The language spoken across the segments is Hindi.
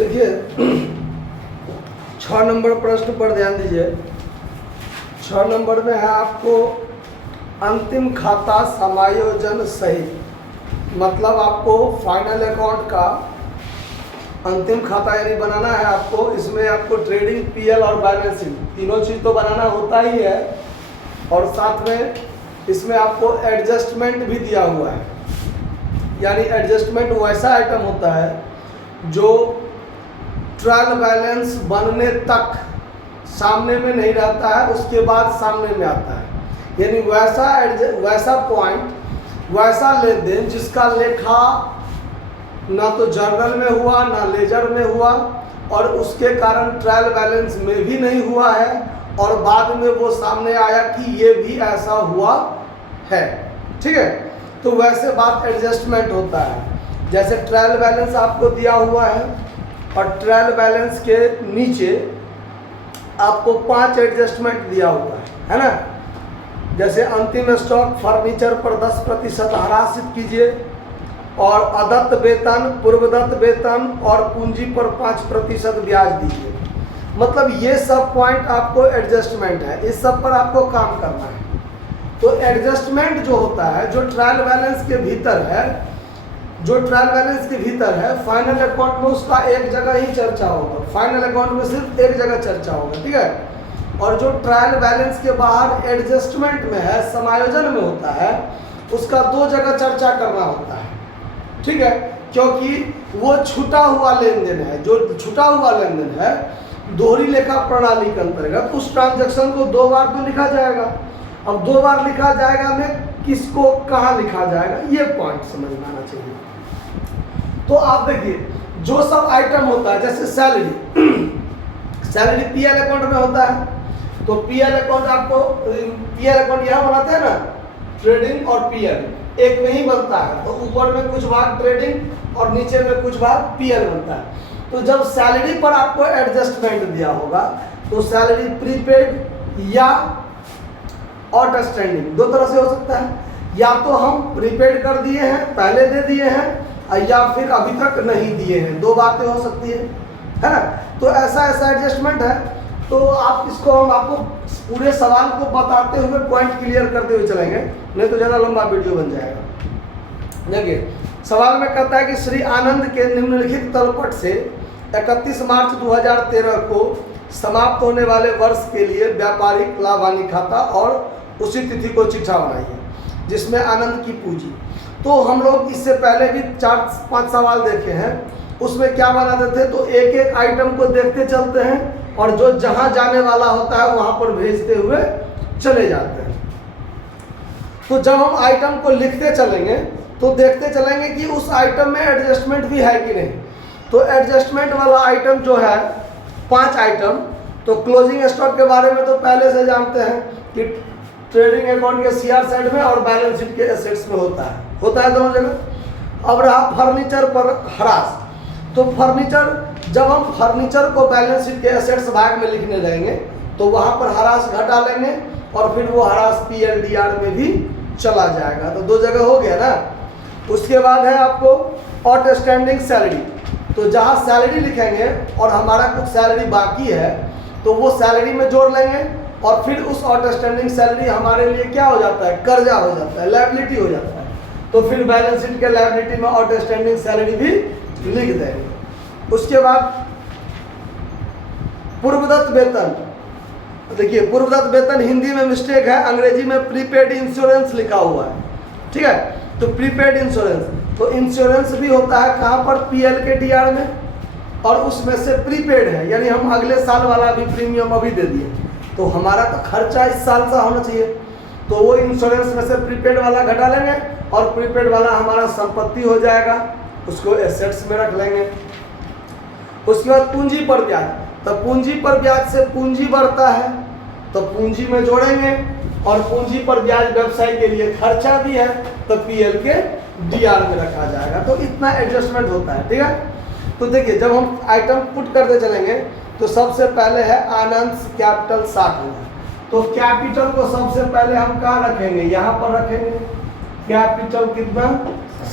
देखिए 6 नंबर प्रश्न पर ध्यान दीजिए। 6 नंबर में है आपको अंतिम खाता समायोजन सहित, मतलब आपको फाइनल अकाउंट का अंतिम खाता यानी बनाना है आपको। इसमें आपको ट्रेडिंग, पीएल और बैलेंसिंग तीनों चीज़ तो बनाना होता ही है, और साथ में इसमें आपको एडजस्टमेंट भी दिया हुआ है। यानी एडजस्टमेंट वैसा आइटम होता है जो ट्रायल बैलेंस बनने तक सामने में नहीं रहता है, उसके बाद सामने में आता है। यानी वैसा पॉइंट, वैसा लेन देन जिसका लेखा ना तो जर्नल में हुआ ना लेजर में हुआ, और उसके कारण ट्रायल बैलेंस में भी नहीं हुआ है, और बाद में वो सामने आया कि ये भी ऐसा हुआ है। ठीक है, तो वैसे बात एडजस्टमेंट होता है। जैसे ट्रायल बैलेंस आपको दिया हुआ है और ट्रायल बैलेंस के नीचे आपको 5 एडजस्टमेंट दिया हुआ है ना। जैसे अंतिम स्टॉक फर्नीचर पर 10% हरासित कीजिए, और अदत्त वेतन, पूर्वदत्त वेतन और पूंजी पर 5% ब्याज दीजिए। मतलब ये सब पॉइंट आपको एडजस्टमेंट है, इस सब पर आपको काम करना है। तो एडजस्टमेंट जो होता है, जो ट्रायल बैलेंस के भीतर है, फाइनल अकाउंट में उसका एक जगह ही चर्चा होगा। फाइनल अकाउंट में सिर्फ एक जगह चर्चा होगा, ठीक है। और जो ट्रायल बैलेंस के बाहर एडजस्टमेंट में है, समायोजन में होता है, उसका 2 जगह चर्चा करना होता है, ठीक है। क्योंकि वो छूटा हुआ लेन देन है। जो छूटा हुआ लेन देन है दोहरी लेखा प्रणाली के अंतर्गत उस ट्रांजैक्शन को 2 बार तो लिखा जाएगा। अब 2 बार लिखा जाएगा में किसको कहाँ लिखा जाएगा, ये पॉइंट समझ में आना चाहिए। तो आप देखिए जो सब आइटम होता है, जैसे सैलरी पीएल अकाउंट में होता है, तो पीएल अकाउंट आपको पीएल अकाउंट यहाँ बनाते हैं ना, ट्रेडिंग और पीएल एक में ही बनता है। तो ऊपर में कुछ भाग ट्रेडिंग और नीचे में कुछ भाग पीएल बनता है। तो जब सैलरी पर आपको एडजस्टमेंट दिया होगा तो सैलरी प्रीपेड या आउटस्टैंडिंग 2 तरह से हो सकता है। या तो हम प्रीपेड कर दिए हैं, पहले दे दिए हैं, या फिर अभी तक नहीं दिए हैं, 2 बातें हो सकती है ना। तो ऐसा एडजस्टमेंट है। तो आप इसको हम आपको पूरे सवाल को बताते हुए पॉइंट क्लियर करते हुए चलेंगे, नहीं तो ज़्यादा लंबा वीडियो बन जाएगा। देखिए सवाल में कहता है कि श्री आनंद के निम्नलिखित तलपट से 31 मार्च 2013 को समाप्त होने वाले वर्ष के लिए व्यापारिक लाभ हानि खाता और उसी तिथि को चिट्ठा बनाइए जिसमें आनंद की पूंजी। तो हम लोग इससे पहले भी 4-5 सवाल देखे हैं, उसमें क्या बनाते थे, तो एक एक आइटम को देखते चलते हैं और जो जहां जाने वाला होता है वहां पर भेजते हुए चले जाते हैं। तो जब हम आइटम को लिखते चलेंगे तो देखते चलेंगे कि उस आइटम में एडजस्टमेंट भी है कि नहीं। तो एडजस्टमेंट वाला आइटम जो है 5 आइटम, तो क्लोजिंग स्टॉक के बारे में तो पहले से जानते हैं कि ट्रेडिंग अकाउंट के सीआर साइड में और बैलेंस शीट के एसेट्स में होता है दोनों जगह। अब रहा फर्नीचर पर ह्रास। तो फर्नीचर, जब हम फर्नीचर को बैलेंस शीट के एसेट्स भाग में लिखने जाएंगे तो वहाँ पर ह्रास घटा लेंगे और फिर वो ह्रास पीएलडीआर में भी चला जाएगा। तो 2 जगह हो गया ना। उसके बाद है आपको आउटस्टैंडिंग सैलरी। तो जहाँ सैलरी लिखेंगे और हमारा कुछ सैलरी बाकी है तो वो सैलरी में जोड़ लेंगे, और फिर उस आउटस्टैंडिंग सैलरी हमारे लिए क्या हो जाता है, कर्जा हो जाता है, लायबिलिटी हो जाता है। तो फिर बैलेंस शीट के लायबिलिटी में आउटस्टैंडिंग सैलरी भी लिख देंगे। उसके बाद पूर्वदत्त वेतन। देखिए पूर्वदत्त वेतन हिंदी में मिस्टेक है, अंग्रेजी में प्रीपेड इंश्योरेंस लिखा हुआ है, ठीक है। तो प्रीपेड इंश्योरेंस, तो इंश्योरेंस भी होता है कहाँ पर, पीएल के डीआर में, और उसमें से प्रीपेड है यानी हम अगले साल वाला भी प्रीमियम अभी दे दिए, तो हमारा तो खर्चा इस साल का होना चाहिए। तो वो इंश्योरेंस में से प्रीपेड वाला घटा लेंगे और प्रीपेड वाला हमारा संपत्ति हो जाएगा, उसको एसेट्स में रख लेंगे। उसके बाद पूंजी पर ब्याज। तो पूंजी पर ब्याज से पूंजी बढ़ता है तो पूंजी में जोड़ेंगे, और पूंजी पर ब्याज व्यवसाय के लिए खर्चा भी है तो पीएल के डीआर में रखा जाएगा। तो इतना एडजस्टमेंट होता है, ठीक है। तो देखिए जब हम आइटम पुट करते चलेंगे तो सबसे पहले है आनंद कैपिटल 60,000। तो कैपिटल को सबसे पहले हम कहाँ रखेंगे, यहाँ पर रखेंगे। कैपिटल कितना,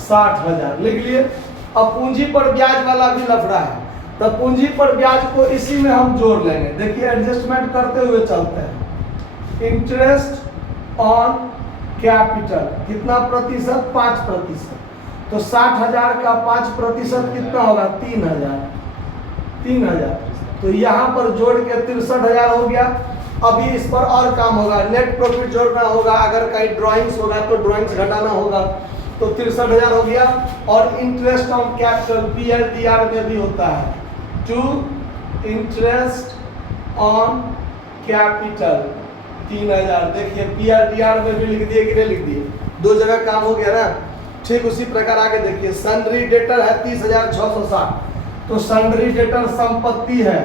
60,000 लिख लिए। अब पूंजी पर ब्याज वाला भी लफड़ा है, तो पूंजी पर ब्याज को इसी में हम जोड़ लेंगे। देखिए एडजस्टमेंट करते हुए चलते हैं। इंटरेस्ट ऑन कैपिटल कितना प्रतिशत? 5%। तो 60,000 का 5% कितना होगा? 3,000। तो यहाँ पर जोड़ के 63,000 हो गया। अभी इस पर और काम होगा, नेट प्रॉफिट जोड़ना होगा, अगर कहीं ड्राइंग्स होगा तो ड्राइंग्स घटाना होगा। तो 63,000 हो गया। और इंटरेस्ट ऑन कैपिटल PLDR में भी होता है, टू इंटरेस्ट ऑन कैपिटल 3,000। देखिए PLDR में भी लिख दिए कि नहीं लिख दिए? दो जगह काम हो गया ना। ठीक उसी प्रकार आगे देखिए, सन्ड्री डेटर है 30,660। तो सन्ड्री डेटर संपत्ति है।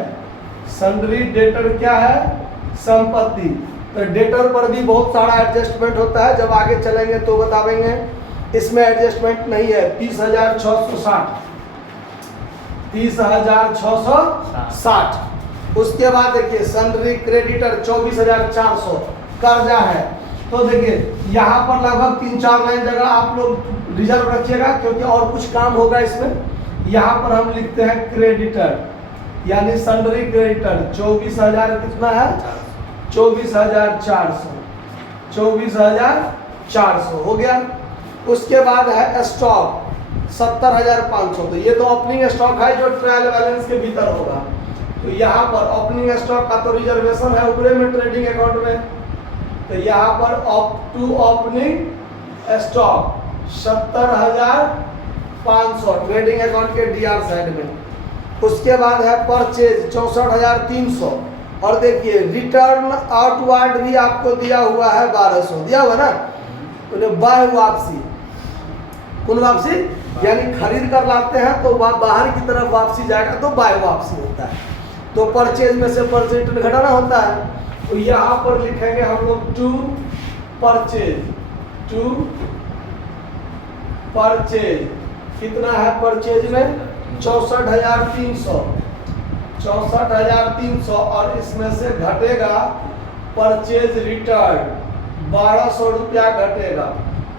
सन्ड्री डेटर क्या है? संपत्ति। तो डेटर पर भी बहुत सारा एडजस्टमेंट होता है, जब आगे चलेंगे तो बताएंगे। इसमें एडजस्टमेंट नहीं है। 30,660, 30,660। उसके बाद देखिए सन्ड्री क्रेडिटर 24,400 कर्जा है। तो देखिए यहाँ पर लगभग 3-4 लाइन जगह आप लोग रिजर्व रखिएगा, क्योंकि और कुछ काम होगा इसमें। यहाँ पर हम लिखते हैं क्रेडिटर, यानी सन्ड्री क्रेडिटर 24,000 कितना है? 24,400। 24,400 हो गया। उसके बाद है स्टॉक 70,500। तो ये तो ओपनिंग स्टॉक है जो ट्रायल बैलेंस के भीतर होगा। तो यहाँ पर ओपनिंग स्टॉक का तो रिजर्वेशन है ऊपरे में ट्रेडिंग अकाउंट में। तो यहाँ पर up to opening stock 70,500 trading account के DR साइड में। उसके बाद है परचेज 64,300। और देखिए रिटर्न आउटवर्ड भी आपको दिया हुआ है 1,200, दिया हुआ ना। तो बाह्य वापसी, कौन वापसी? यानी खरीद कर लाते हैं तो बाहर की तरफ वापसी जाएगा तो बाह्य वापसी होता है। तो परचेज में से परचेज रिटर्न घटाना होता है। तो यहाँ पर लिखेंगे हम लोग टू परचेज कितना है? परचेज में 64,300। 64,300 और इसमें से घटेगा परचेज रिटर्न 1,200 रुपया घटेगा,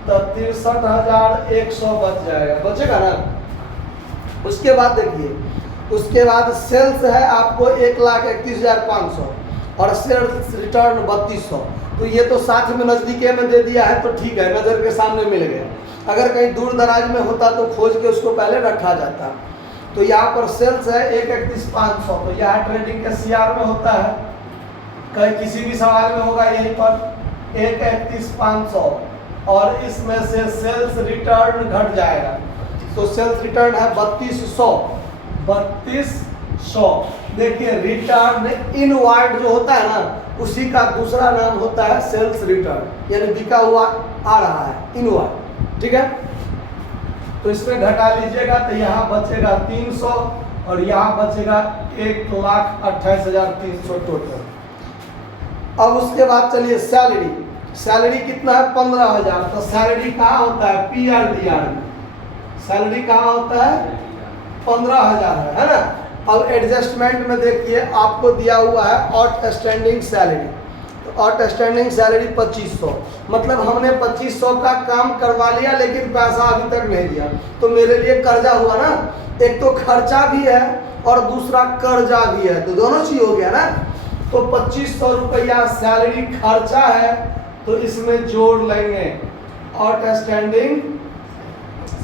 तो 63,100 बच जाएगा, बचेगा ना। उसके बाद देखिए, उसके बाद सेल्स है आपको 1,31,500 और सेल्स रिटर्न 3,200। तो ये तो साथ में नज़दीके में दे दिया है तो ठीक है, नज़र के सामने मिल गया। अगर कहीं दूर दराज में होता तो खोज के उसको पहले रखा जाता। तो यहाँ पर सेल्स है 1,31,500। तो यहाँ ट्रेडिंग के CR में होता है, कहीं किसी भी सवाल में होगा यहीं पर 1,31,500 और इसमें से सेल्स रिटर्न घट जाएगा। तो सेल्स रिटर्न है 3,200। देखिए रिटर्न इनवार्ड जो होता है ना, उसी का दूसरा नाम होता है सेल्स रिटर्न, यानी बिका हुआ आ रहा है इनवार्ड। ठीक है, तो इसमें घटा लीजिएगा तो यहाँ बचेगा 300 और यहाँ बचेगा 1,28,300 टोटल। अब उसके बाद चलिए सैलरी। सैलरी कितना है? 15,000। तो सैलरी कहाँ होता है? PLDR में। सैलरी कहाँ होता है? 15,000 है ना। अब एडजस्टमेंट में देखिए आपको दिया हुआ है आउटस्टैंडिंग सैलरी। तो आउटस्टैंडिंग सैलरी 2,500, मतलब हमने 2,500 का काम करवा लिया लेकिन पैसा अभी तक नहीं दिया। तो मेरे लिए कर्जा हुआ ना, एक तो खर्चा भी है और दूसरा कर्जा भी है, तो दोनों चीज हो गया ना। तो 2,500 रुपया सैलरी खर्चा है, तो इसमें जोड़ लेंगे आउटस्टैंडिंग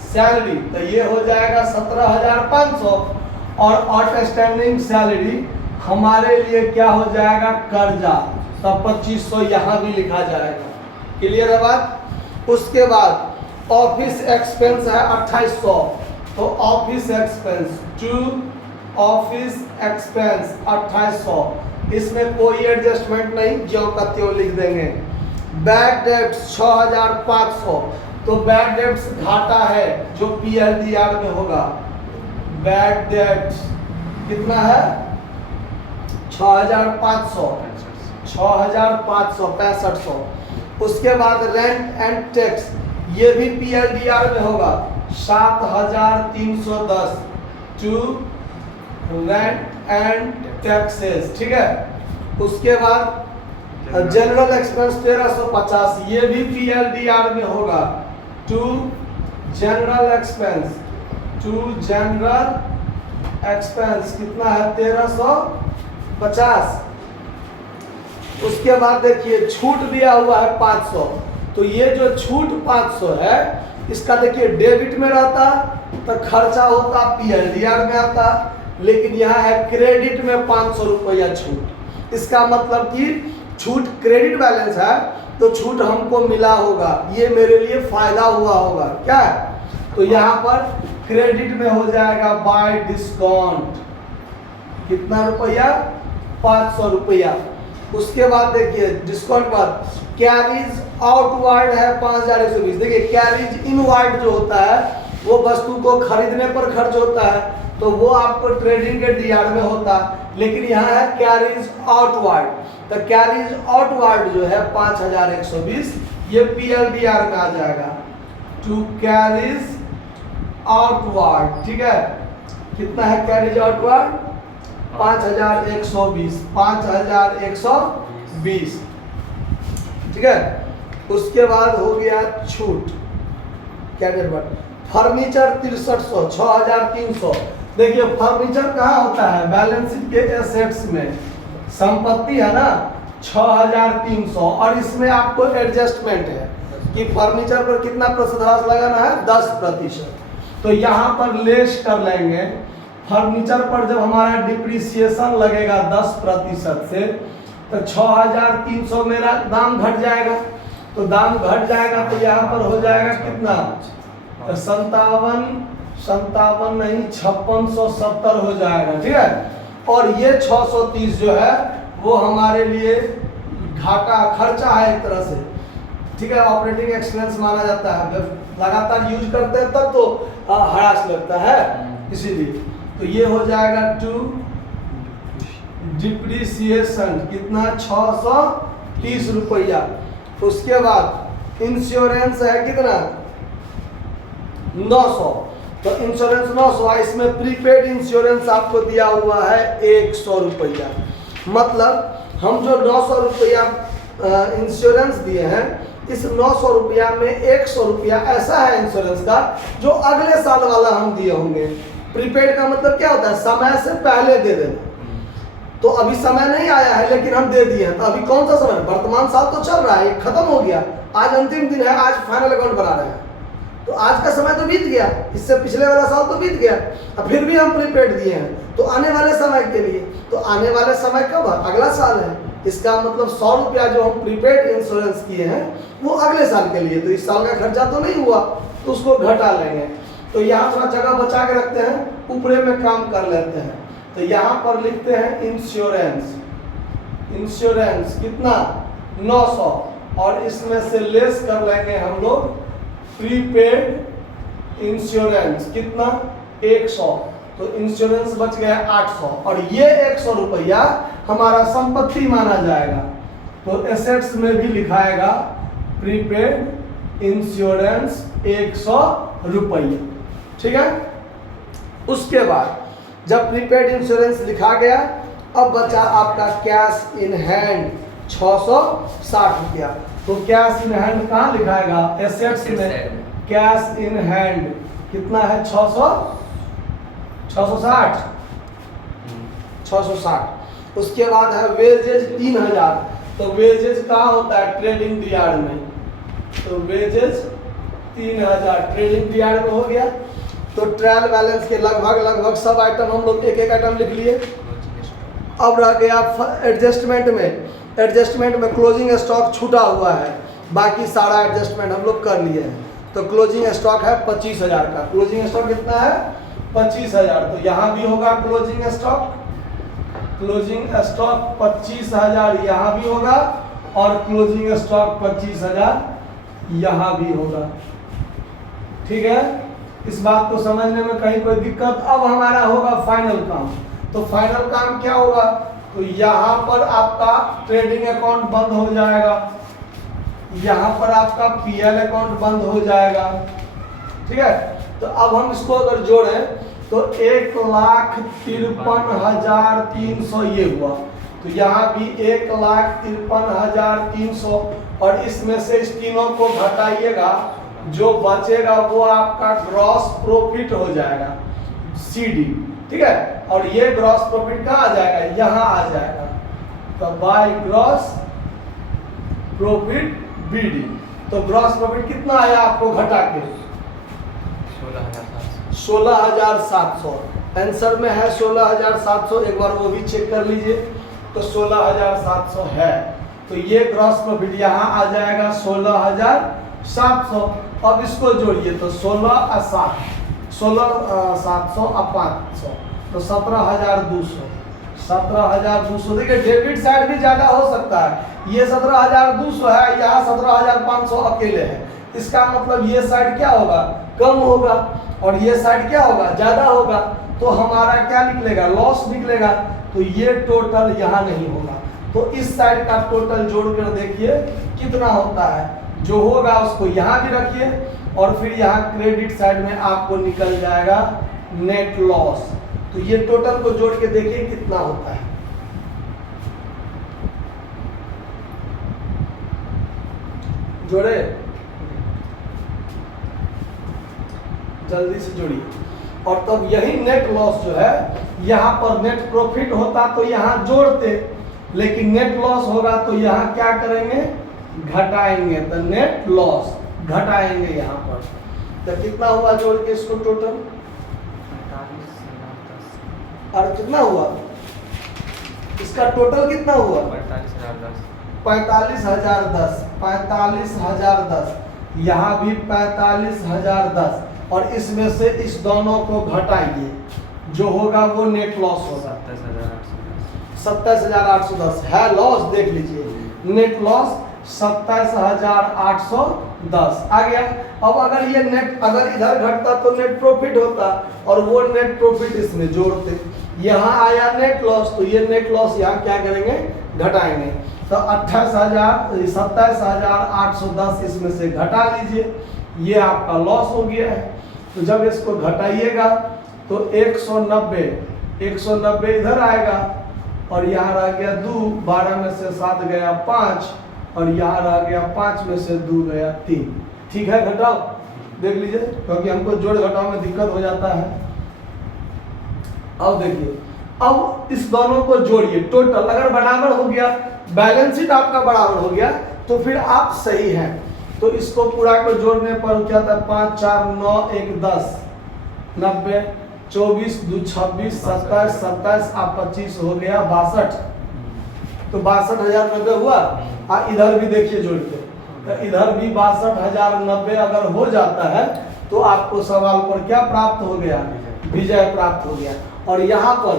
सैलरी। तो ये हो जाएगा 17,500 और आउटस्टैंडिंग सैलरी हमारे लिए क्या हो जाएगा? कर्जा। तब 2,500 यहाँ भी लिखा जाएगा। क्लियर है बात? उसके बाद ऑफिस एक्सपेंस है 2,800। तो office expense to office expense 2,800, इसमें कोई एडजस्टमेंट नहीं, ज्यों का त्यों लिख देंगे। Bad debts 6,500। तो बैड डेब्ट्स घाटा है जो PLDR में होगा। बैड डेब्ट्स कितना है? 6,500, 6,500। उसके बाद रेंट एंड टैक्स, ये भी PLDR में होगा 7,310 टू रेंट एंड टैक्सेस। ठीक है, उसके बाद जनरल एक्सपेंस 1,350, ये भी PLDR में होगा to general expense, to general expense कितना है 1350। उसके बाद देखिए छूट दिया हुआ है 500, तो ये जो छूट 500 है इसका देखिए डेबिट में रहता तो खर्चा होता पीएलडीआर में आता, लेकिन यहाँ है क्रेडिट में 500 रुपया छूट। इसका मतलब कि छूट क्रेडिट बैलेंस है तो छूट हमको मिला होगा, ये मेरे लिए फायदा हुआ होगा क्या। तो यहाँ पर क्रेडिट में हो जाएगा बाय डिस्काउंट कितना रुपया 500 रुपया। उसके बाद देखिए डिस्काउंट बाद कैरीज आउटवर्ड है 5120। देखिए कैरीज इनवर्ड जो होता है वो वस्तु को खरीदने पर खर्च होता है तो वो आपको ट्रेडिंग के डीआर में होता है, लेकिन यहाँ है कैरीज आउटवर्ड, तो कैरीज आउटवर्ड जो है 5120 ये पीएलडीआर में आ जाएगा टू कैरीज आउटवर्ड। ठीक है, कितना है कैरीज आउटवर्ड 5120 5120। ठीक है, उसके बाद हो गया छूट कैरियर पर फर्नीचर 6300 6300। देखिए फर्नीचर कहाँ होता है बैलेंस शीट के एसेट्स में, संपत्ति है ना 6300, और इसमें आपको एडजस्टमेंट है कि फर्नीचर पर कितना प्रतिशत लगाना है 10%। तो यहाँ पर लेस कर लेंगे फर्नीचर पर जब हमारा डिप्रिसिएशन लगेगा 10% से तो 6300 मेरा दाम घट जाएगा, तो दाम घट जाएगा तो यहाँ पर हो जाएगा कितना तो 57 नहीं 5670 हो जाएगा। ठीक है, और ये 630 जो है वो हमारे लिए घाटा खर्चा है एक तरह से। ठीक है, ऑपरेटिंग एक्सपेंस माना जाता है, जब लगातार यूज करते हैं तब तो हरास लगता है, इसीलिए। तो ये हो जाएगा टू डिप्रिसिएशन कितना 630 रुपया। उसके बाद इंश्योरेंस है कितना 900, तो इंश्योरेंस 900, इसमें प्रीपेड इंश्योरेंस आपको दिया हुआ है 100 रुपया। मतलब हम जो 900 रुपया इंश्योरेंस दिए हैं इस 900 रुपया में 100 रुपया ऐसा है इंश्योरेंस का जो अगले साल वाला हम दिए होंगे। प्रीपेड का मतलब क्या होता है समय से पहले दे देना, तो अभी समय नहीं आया है लेकिन हम दे दिए हैं, तो अभी कौन सा समय वर्तमान साल तो चल रहा है, खत्म हो गया, आज अंतिम दिन है, आज फाइनल अकाउंट बना रहे हैं, तो आज का समय तो बीत गया, इससे पिछले वाला साल तो बीत गया, अब फिर भी हम प्रीपेड दिए हैं तो आने वाले समय के लिए, तो आने वाले समय कब है अगला साल है, इसका मतलब 100 रुपया जो हम प्रीपेड इंश्योरेंस किए हैं वो अगले साल के लिए, तो इस साल का खर्चा तो नहीं हुआ तो उसको घटा लेंगे। तो यहाँ थोड़ा जगह बचा के रखते हैं, ऊपरे में काम कर लेते हैं, तो यहाँ पर लिखते हैं इंश्योरेंस, इंश्योरेंस कितना 900, और इसमें से लेस कर लेंगे हम लोग प्रीपेड इंश्योरेंस कितना 100, तो इंश्योरेंस बच गया 800, और ये 100 रुपया हमारा संपत्ति माना जाएगा, तो एसेट्स में भी लिखाएगा प्रीपेड इंश्योरेंस 100 रुपया। ठीक है, उसके बाद जब प्रीपेड इंश्योरेंस लिखा गया, अब बचा आपका कैश इन हैंड 660 रुपया, तो कैश इन हैंड कहाँ लिखाएगा एसेट्स में, कैश इन हैंड कितना है 660। उसके बाद है वेजेज 3000, तो वेजेज कहाँ होता है ट्रेडिंग डीआर में, तो वेजेज 3000 ट्रेडिंग डीआर में हो गया। तो ट्रायल बैलेंस के लगभग सब आइटम हम लोग एक आइटम लिख लिए। अब रह गया एडजस्टमेंट में क्लोजिंग स्टॉक छूटा हुआ है, बाकी सारा एडजस्टमेंट हम लोग कर लिए हैं। तो क्लोजिंग स्टॉक है 25,000 का, क्लोजिंग स्टॉक कितना है 25,000, तो यहाँ भी होगा क्लोजिंग स्टॉक 25,000 यहाँ भी होगा, और क्लोजिंग स्टॉक 25,000 यहाँ भी होगा। ठीक है, इस बात को समझने में कहीं कोई दिक्कत। अब हमारा होगा फाइनल काम, तो फाइनल काम क्या होगा, तो यहाँ पर आपका ट्रेडिंग अकाउंट बंद हो जाएगा, यहाँ पर आपका पीएल अकाउंट बंद हो जाएगा। ठीक है, तो अब हम इसको अगर जोड़ें तो 1,53,300 ये हुआ, तो यहाँ भी 1,53,300, और इसमें से इस तीनों को घटाइएगा, जो बचेगा वो आपका ग्रॉस प्रॉफिट हो जाएगा। CD, ठीक है। और ये ग्रॉस प्रॉफिट कहाँ आ जाएगा, यहाँ आ जाएगा। तो बाय ग्रॉस प्रॉफिट BD। तो ग्रॉस प्रॉफिट कितना आया आपको घटा के 16,700। आंसर में है 16,700, एक बार वो भी चेक कर लीजिए। तो 16,700 है, तो ये ग्रॉस प्रॉफिट यहाँ आ जाएगा 16,700। अब इसको जोड़िए तो 16,700 और 500 तो 17,200। 17,200 देखिए डेबिट साइड भी ज्यादा हो सकता है, ये 17,200 है, यहाँ 17,500 अकेले है। इसका मतलब ये साइड क्या होगा, कम होगा, और ये साइड क्या होगा, ज्यादा होगा। तो हमारा क्या निकलेगा, लॉस निकलेगा। तो ये टोटल यहाँ नहीं होगा। तो इस साइड का टोटल जोड़कर देखिए कितना होता है, जो होगा उसको यहाँ भी रखिए, और फिर यहाँ क्रेडिट साइड में आपको निकल जाएगा नेट लॉस। तो ये टोटल को जोड़ के देखिए कितना होता है। जोड़े, जल्दी से जोड़िए। और तब यही नेट लॉस जो है, यहाँ पर नेट प्रॉफिट होता तो यहाँ जोड़ते, लेकिन नेट लॉस होगा तो यहाँ क्या करेंगे, घटाएंगे। तो नेट लॉस घटाएंगे यहाँ पर। तो कितना हुआ जोड़ के इसको टोटल, और कितना हुआ इसका टोटल कितना हुआ 45,010। 45,010, यहाँ भी 45,010, और इसमें से इस दोनों को घटाइए, जो होगा वो नेट लॉस होगा 27,810 है लॉस। देख लीजिए नेट लॉस 27,810 आ गया। अब अगर ये नेट, अगर इधर घटता तो नेट प्रॉफिट होता, और वो नेट प्रॉफिट इसमें जोड़ते। यहाँ आया नेट लॉस, तो ये नेट लॉस यहाँ क्या करेंगे, घटाएंगे। तो 27,810 इसमें से घटा लीजिए, ये आपका लॉस हो गया है। तो जब इसको घटाइएगा तो 190 इधर आएगा, और यहाँ रह गया 2, 12 में से 7 गया 5, और यहाँ रह गया 5 में से 2 गया 3। ठीक है, घटाओ देख लीजिए, क्योंकि हमको जोड़ घटाओ में दिक्कत हो जाता है। अब देखिए, अब इस दोनों को जोड़िए, टोटल अगर बराबर हो गया, बैलेंस शीट आपका बराबर हो गया, तो फिर आप सही हैं। तो इसको पूरा को जोड़ने पर क्या था, 5 4 9 1 10 90 24 2 26 27 27 आप 25 हो गया 62। तो 62,090 हुआ। इधर भी देखिए जोड़ के, तो इधर भी 62,090 अगर हो जाता है तो आपको सवाल पर क्या प्राप्त हो गया, विजय प्राप्त हो गया। और यहाँ पर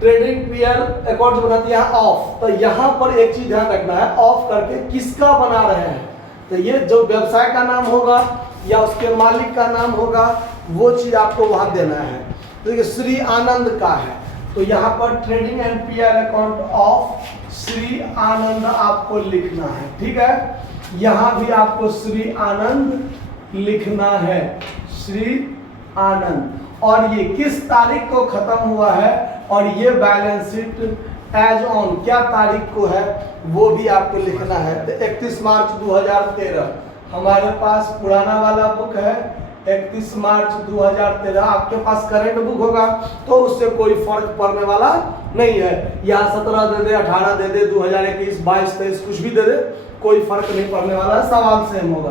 ट्रेडिंग पीएल अकाउंट बनाती है ऑफ, तो यहाँ पर एक चीज ध्यान रखना है, ऑफ करके किसका बना रहे हैं। तो ये जो व्यवसाय का नाम होगा या उसके मालिक का नाम होगा, वो चीज आपको वहां देना है। तो देखिए श्री आनंद का है, तो यहाँ पर trading and PL account of Shri Anand आपको लिखना है। ठीक है, यहाँ भी आपको श्री आनंद लिखना है, श्री आनंद। और ये किस तारीख को खत्म हुआ है, और ये बैलेंस शीट एज ऑन क्या तारीख को है, वो भी आपको लिखना है। तो 31 मार्च 2013 हमारे पास पुराना वाला बुक है, 31 मार्च 2013। आपके पास करंट बुक होगा तो उससे कोई फर्क पड़ने वाला नहीं है। यहाँ 17 दे दे, 18 दे दे, 2021 22 23 कुछ भी दे दे, कोई फर्क नहीं पड़ने वाला है, सवाल सेम होगा।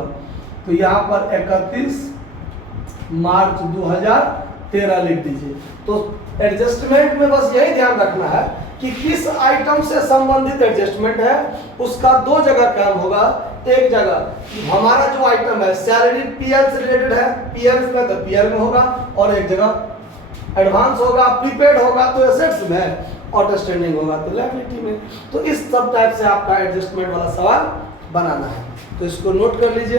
तो यहाँ पर 31 मार्च 2013 लिख दीजिए। तो एडजस्टमेंट में बस यही ध्यान रखना है कि किस आइटम से संबंधित एडजस्टमेंट है, उसका दो जगह काम होगा। एक जगह हमारा जो आइटम है सैलरी पीएल से रिलेटेड है, पीएल में तो पीएल में होगा, और एक जगह एडवांस होगा, प्रीपेड होगा तो एसेट्स में, आउटस्टैंडिंग होगा तो लायबिलिटी में। तो इस सब टाइप से आपका एडजस्टमेंट वाला सवाल बनाना है। तो इसको नोट कर लीजिए।